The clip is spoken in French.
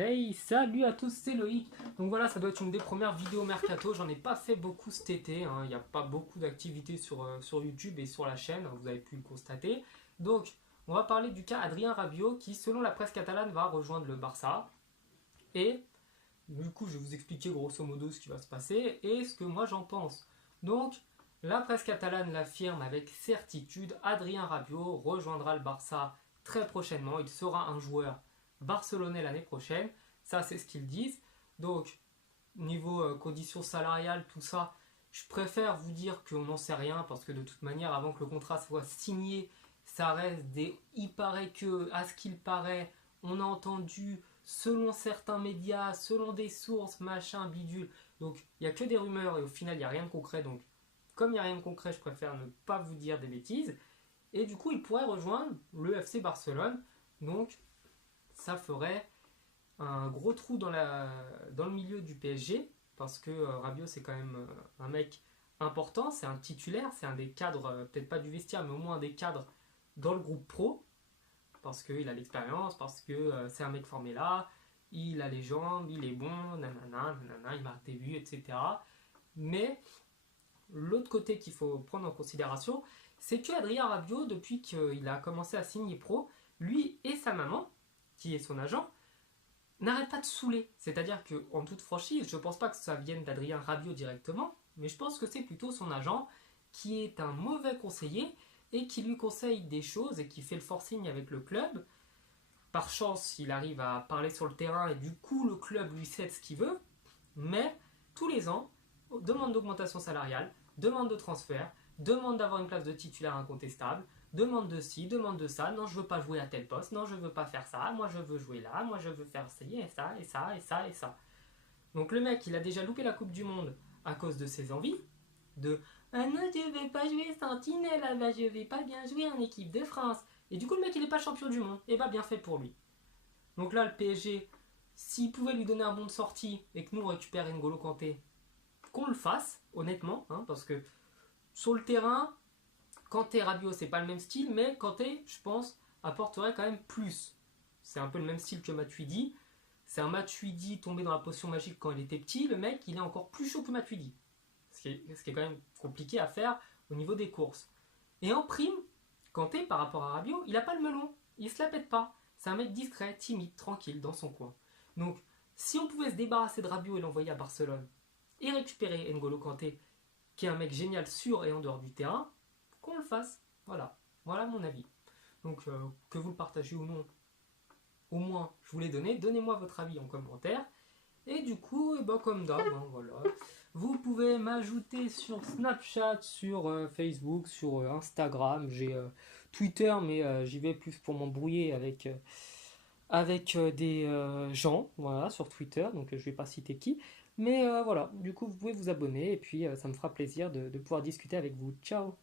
Hey, salut à tous, c'est Loïc. Donc voilà, ça doit être une des premières vidéos mercato. J'en ai pas fait beaucoup cet été, hein. Il n'y a pas beaucoup d'activités sur YouTube et sur la chaîne, hein, vous avez pu le constater. Donc, on va parler du cas Adrien Rabiot qui, selon la presse catalane, va rejoindre le Barça. Et du coup, je vais vous expliquer grosso modo ce qui va se passer et ce que moi j'en pense. Donc, la presse catalane l'affirme avec certitude, Adrien Rabiot rejoindra le Barça très prochainement. Il sera un joueur barcelonais l'année prochaine. Ça, c'est ce qu'ils disent. Donc, niveau conditions salariales, tout ça, je préfère vous dire qu'on n'en sait rien parce que de toute manière, avant que le contrat soit signé, ça reste des. Il paraît que, à ce qu'il paraît, on a entendu selon certains médias, selon des sources, machin, bidule. Donc, il n'y a que des rumeurs et au final, il n'y a rien de concret. Donc, comme il n'y a rien de concret, je préfère ne pas vous dire des bêtises. Et du coup, il pourrait rejoindre le FC Barcelone. Donc, ça ferait un gros trou dans le milieu du PSG, parce que Rabiot, c'est quand même un mec important, c'est un titulaire, c'est un des cadres, peut-être pas du vestiaire, mais au moins un des cadres dans le groupe pro, parce qu'il a l'expérience, parce que c'est un mec formé là, il a les jambes, il est bon, nanana, nanana, il marque des buts, etc. Mais l'autre côté qu'il faut prendre en considération, c'est que Adrien Rabiot, depuis qu'il a commencé à signer pro, lui et sa maman, qui est son agent, n'arrête pas de saouler. C'est-à-dire qu'en toute franchise, je ne pense pas que ça vienne d'Adrien Rabiot directement, mais je pense que c'est plutôt son agent qui est un mauvais conseiller et qui lui conseille des choses et qui fait le forcing avec le club. Par chance, il arrive à parler sur le terrain et du coup, le club lui cède ce qu'il veut. Mais tous les ans, demande d'augmentation salariale, demande de transfert, demande d'avoir une place de titulaire incontestable, demande de ci, demande de ça, non je veux pas jouer à tel poste, non je veux pas faire ça, moi je veux jouer là, moi je veux faire ci et ça et ça et ça et ça. Donc le mec il a déjà loupé la Coupe du Monde à cause de ses envies, de ah non je vais pas jouer Sentinelle, ah bah je vais pas bien jouer en équipe de France. Et du coup le mec il est pas champion du monde, et bah bien fait pour lui. Donc là le PSG, s'il pouvait lui donner un bon de sortie et que nous on récupère N'Golo Kanté, qu'on le fasse, honnêtement, hein, parce que sur le terrain, Kanté et Rabiot, c'est pas le même style, mais Kanté, je pense, apporterait quand même plus. C'est un peu le même style que Matuidi. C'est un Matuidi tombé dans la potion magique quand il était petit. Le mec, il est encore plus chaud que Matuidi. Ce qui est quand même compliqué à faire au niveau des courses. Et en prime, Kanté, par rapport à Rabiot, il a pas le melon. Il se la pète pas. C'est un mec discret, timide, tranquille, dans son coin. Donc, si on pouvait se débarrasser de Rabiot et l'envoyer à Barcelone, et récupérer N'Golo Kanté, qui est un mec génial sur et en dehors du terrain, qu'on le fasse. Voilà, voilà mon avis. Donc que vous le partagez ou non, au moins je vous l'ai donné. Donnez-moi votre avis en commentaire. Et du coup, et ben, comme d'hab, hein, voilà. Vous pouvez m'ajouter sur Snapchat, sur Facebook, sur Instagram. J'ai Twitter, mais j'y vais plus pour m'embrouiller avec des gens, voilà, sur Twitter, donc je ne vais pas citer qui. Mais voilà, du coup, vous pouvez vous abonner et puis ça me fera plaisir de pouvoir discuter avec vous. Ciao!